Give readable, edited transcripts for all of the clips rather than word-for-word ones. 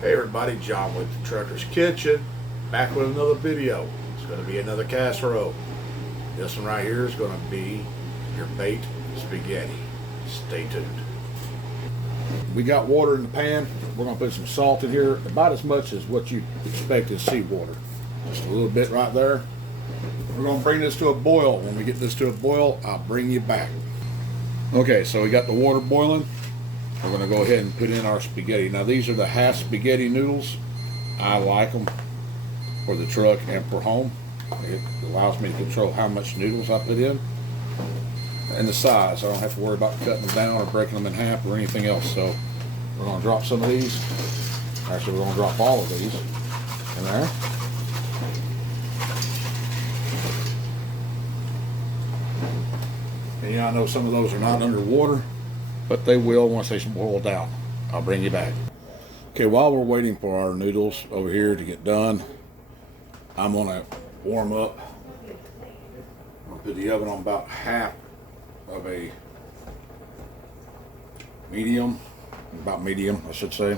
Hey everybody, John with the Trucker's Kitchen, back with another video. It's going to be another casserole. This one right here is going to be your baked spaghetti. Stay tuned. We got water in the pan. We're going to put some salt in here, about as much as what you expect in seawater. Just a little bit right there. We're going to bring this to a boil. When we get this to a boil, I'll bring you back. Okay, so we got the water boiling. We're going to go ahead and put in our spaghetti. Now these are the half spaghetti noodles. I like them for the truck and for home. It allows me to control how much noodles I put in and the size. I don't have to worry about cutting them down or breaking them in half or anything else. So we're going to drop some of these. Actually, we're going to drop all of these in there. And yeah, I know some of those are not underwater, but they will once they boil down. I'll bring you back. Okay, while we're waiting for our noodles over here to get done, I'm gonna warm up. I'm gonna put the oven on about half of a medium, I should say.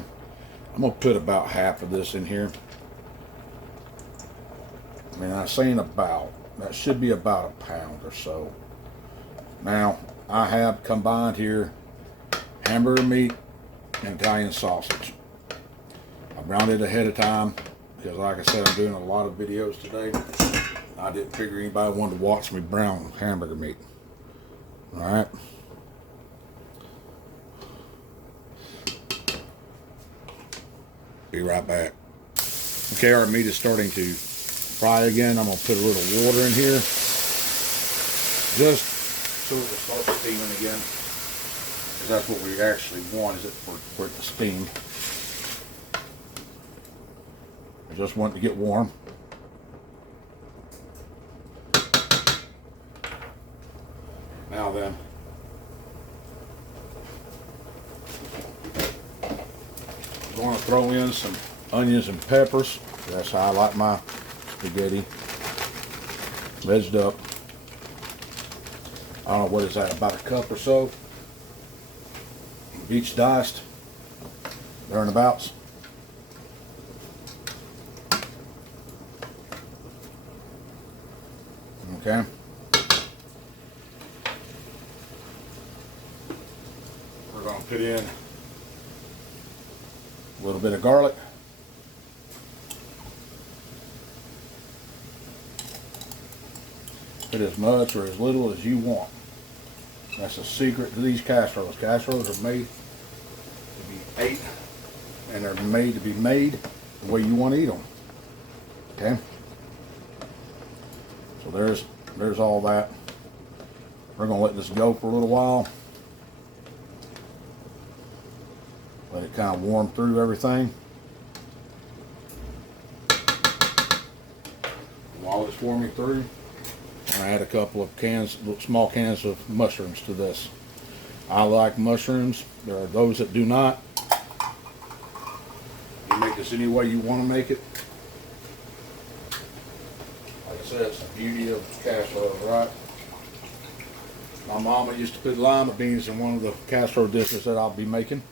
I'm gonna put about half of this in here. I mean, I'm saying about, that should be about a pound or so. Now, I have combined here hamburger meat and Italian sausage. I browned it ahead of time because, like I said, I'm doing a lot of videos today. I didn't figure anybody wanted to watch me brown hamburger meat. All right. Be right back. Okay, our meat is starting to fry again. I'm gonna put a little water in here, just so it will start steaming again. That's what we actually want, is it for it to steam. I just want it to get warm. Now then, I'm going to throw in some onions and peppers. That's how I like my spaghetti. Vegged up. I don't know, what is that, about a cup or so? Each diced, thereabouts. Okay. We're going to put in a little bit of garlic. Put as much or as little as you want. That's a secret to these casseroles. Casseroles are made to be ate, and they're made to be made the way you want to eat them. Okay? So there's all that. We're going to let this go for a little while. Let it kind of warm through everything. While it's warming through, I add a couple of cans, small cans of mushrooms to this. I like mushrooms. There are those that do not. You make this any way you want to make it. Like I said, it's the beauty of casserole, right? My mama used to put lima beans in one of the casserole dishes that I'll be making.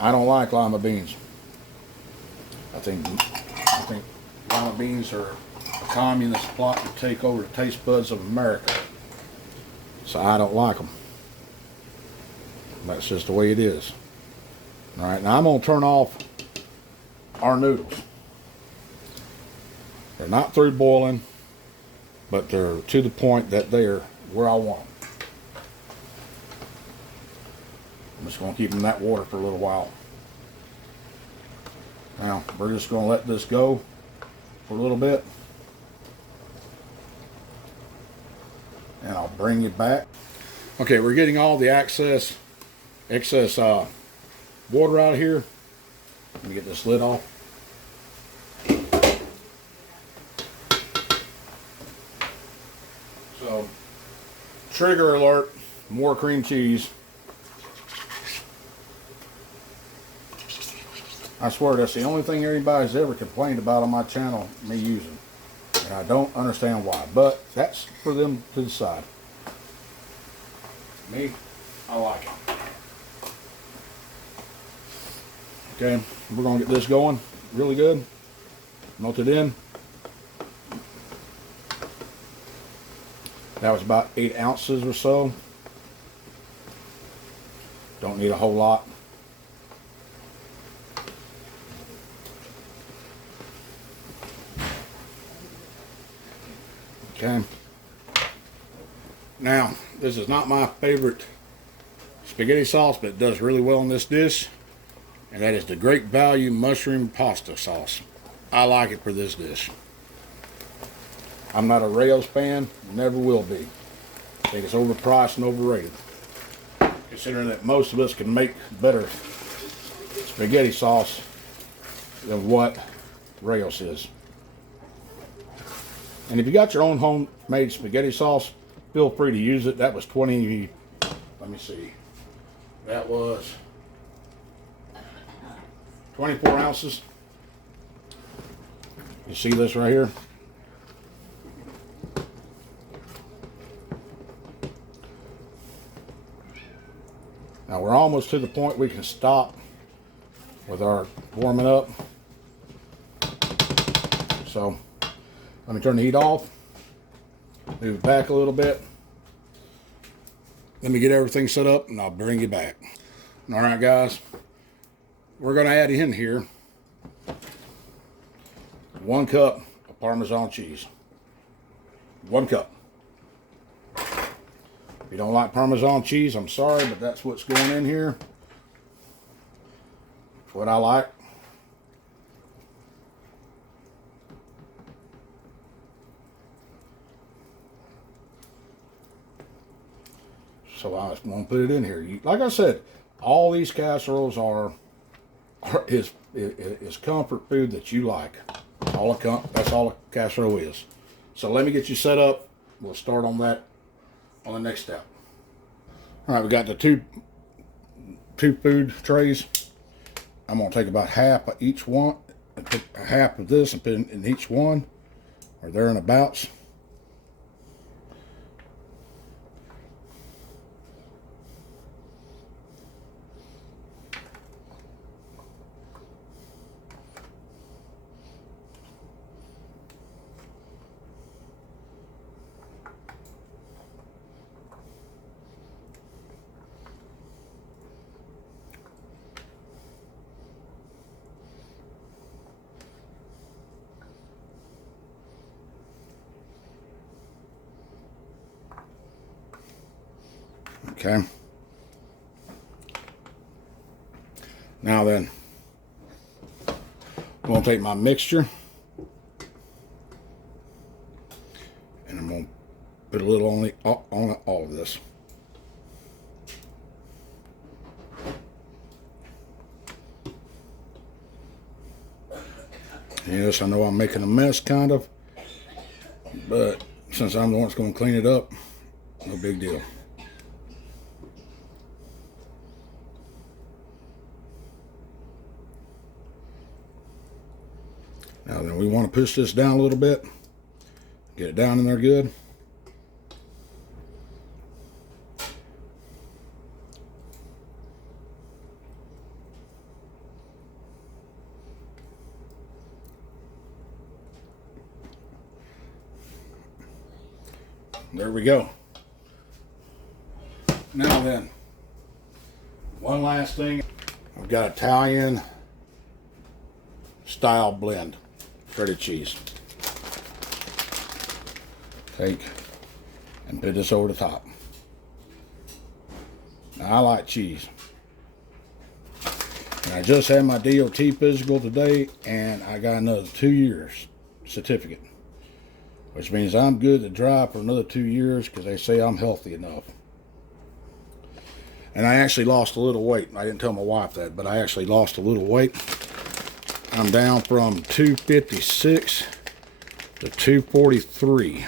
I don't like lima beans. I think lima beans are a communist plot to take over the taste buds of America. So I don't like them. That's just the way it is. All right, now I'm going to turn off our noodles. They're not through boiling, but they're to the point that they're where I want them. I'm just going to keep them in that water for a little while. Now, we're just going to let this go for a little bit. And I'll bring you back. Okay, we're getting all the excess water out of here. Let me get this lid off. So, trigger alert, more cream cheese. I swear that's the only thing anybody's ever complained about on my channel, me using. And I don't understand why, but that's for them to decide. Me, I like it. Okay, we're gonna get this going really good. Melt it in. That was about 8 ounces or so. Don't need a whole lot. Okay. Now, this is not my favorite spaghetti sauce, but it does really well in this dish. And that is the Great Value Mushroom Pasta Sauce. I like it for this dish. I'm not a Rao's fan, never will be. I think it's overpriced and overrated. Considering that most of us can make better spaghetti sauce than what Rao's is. And if you got your own homemade spaghetti sauce, feel free to use it. That was 20, let me see. That was 24 ounces. You see this right here? Now we're almost to the point we can stop with our warming up. So let me turn the heat off, move it back a little bit. Let me get everything set up and I'll bring you back. All right, guys, we're gonna add in here 1 cup of Parmesan cheese. 1 cup. If you don't like Parmesan cheese, I'm sorry, but that's what's going in here. It's what I like. So I just want to put it in here. Like I said, all these casseroles is comfort food that you like. That's all a casserole is. So let me get you set up. We'll start on that on the next step. All right, we got the two food trays. I'm gonna take about half of each one and put half of this and put in each one, or thereabouts. Okay. Now then, I'm going to take my mixture and I'm going to put a little on all of this. Yes, I know I'm making a mess kind of, but since I'm the one that's going to clean it up, no big deal. Now then, we want to push this down a little bit, get it down in there good. There we go. Now then, one last thing. I've got Italian style blend, shredded cheese. Take and put this over the top. Now I like cheese. And I just had my DOT physical today and I got another 2 years certificate. Which means I'm good to drive for another 2 years because they say I'm healthy enough. And I actually lost a little weight. I didn't tell my wife that, but I actually lost a little weight. I'm down from 256 to 243.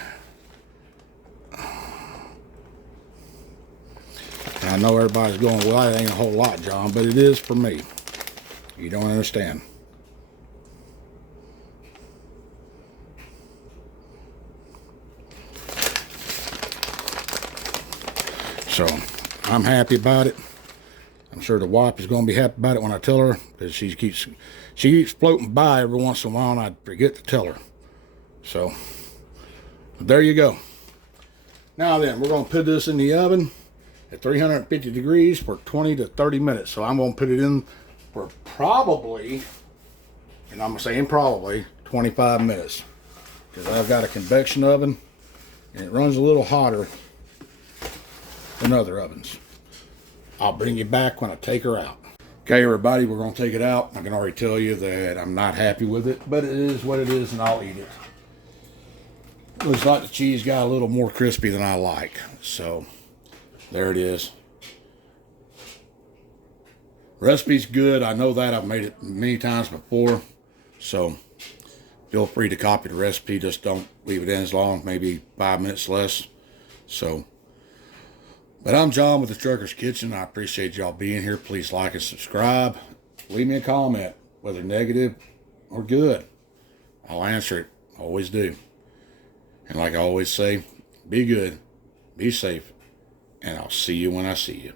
And I know everybody's going, well, that ain't a whole lot, John, but it is for me. You don't understand. So I'm happy about it. I'm sure the wife is going to be happy about it when I tell her, because she keeps floating by every once in a while, and I forget to tell her. So there you go. Now then, we're going to put this in the oven at 350 degrees for 20 to 30 minutes. So I'm going to put it in for probably, and I'm saying probably, 25 minutes. Because I've got a convection oven, and it runs a little hotter than other ovens. I'll bring you back when I take her out. Okay, everybody, we're going to take it out. I can already tell you that I'm not happy with it, but it is what it is, and I'll eat it. Looks like the cheese got a little more crispy than I like. So, there it is. Recipe's good. I know that. I've made it many times before. So, feel free to copy the recipe. Just don't leave it in as long. Maybe 5 minutes less. So, but I'm John with the Trucker's Kitchen. I appreciate y'all being here. Please like and subscribe. Leave me a comment, whether negative or good. I'll answer it. Always do. And like I always say, be good, be safe, and I'll see you when I see you.